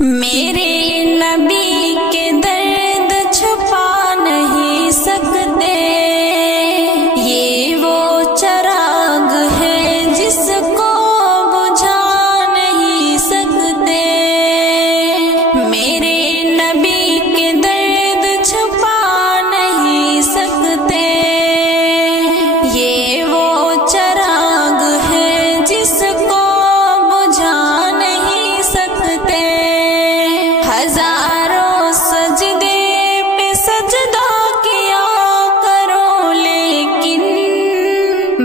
میرے نبی کے درد چھپا نہیں سکتے، یہ وہ چراغ ہے جس کو بجھا نہیں سکتے۔ میرے نبی کے درد چھپا نہیں سکتے، یہ وہ چراغ ہے جس کو بجھا نہیں سکتے۔ ہزاروں سجدے پہ سجدہ کیا کرو لیکن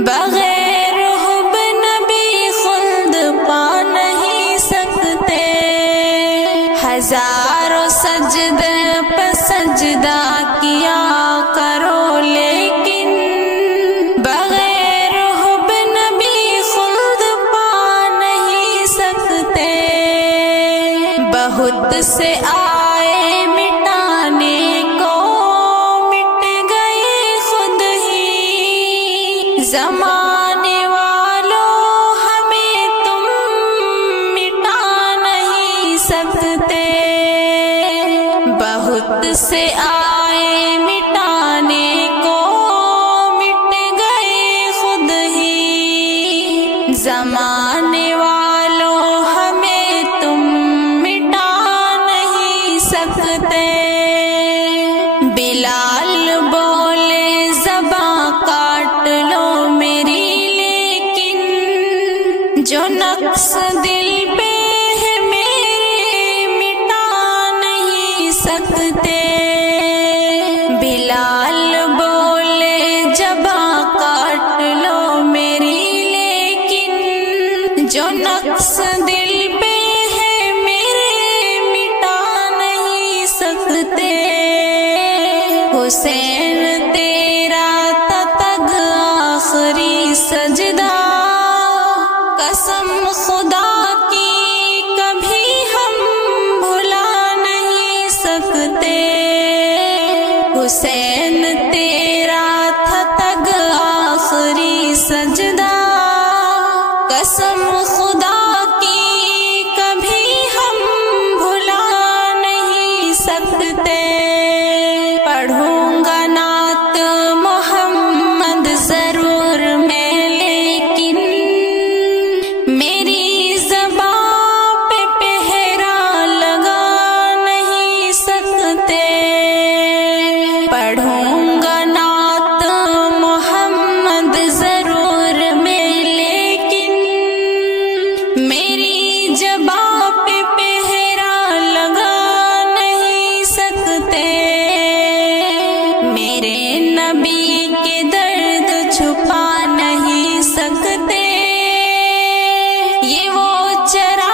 بغیر حب نبی خلد پا نہیں سکتے۔ ہزاروں سجدے پہ سجدہ کیا کرو لیکن بغیر حب نبی خلد پا نہیں سکتے۔ بہت سے آئے مٹانے کو مٹ گئے خود ہی، زمانے والوں ہمیں تم مٹا نہیں سکتے۔ بہت سے آئے مٹانے کو مٹ گئے خود ہی، زمانے والوں ہمیں تم مٹا نہیں سکتے۔ بلال بولے زباں کاٹ لو میری، لیکن جو نقص دل پہ ہے میرے مٹا نہیں سکتے۔ بلال بولے زباں کاٹ لو میری، لیکن جو نقص دل پہ ہے میرے مٹا نہیں سکتے۔ حسین تیرا تھا تگ آخری سجدہ، قسم خدا کی کبھی ہم بھلا نہیں سکتے۔ حسین تیرا تھا تگ آخری سجدہ، قسم خدا کی کبھی ہم بھلا نہیں سکتے۔ پڑھوں گا نعت محمد ضرور میں، لیکن میری زبان پہ پہرا لگا نہیں سکتے۔ پڑھوں گا نعت محمد ضرور میں، لیکن میری زبان پہ پہرا لگا نہیں سکتے۔ میرے نبی کے درد چھپا نہیں سکتے، یہ وہ چراغ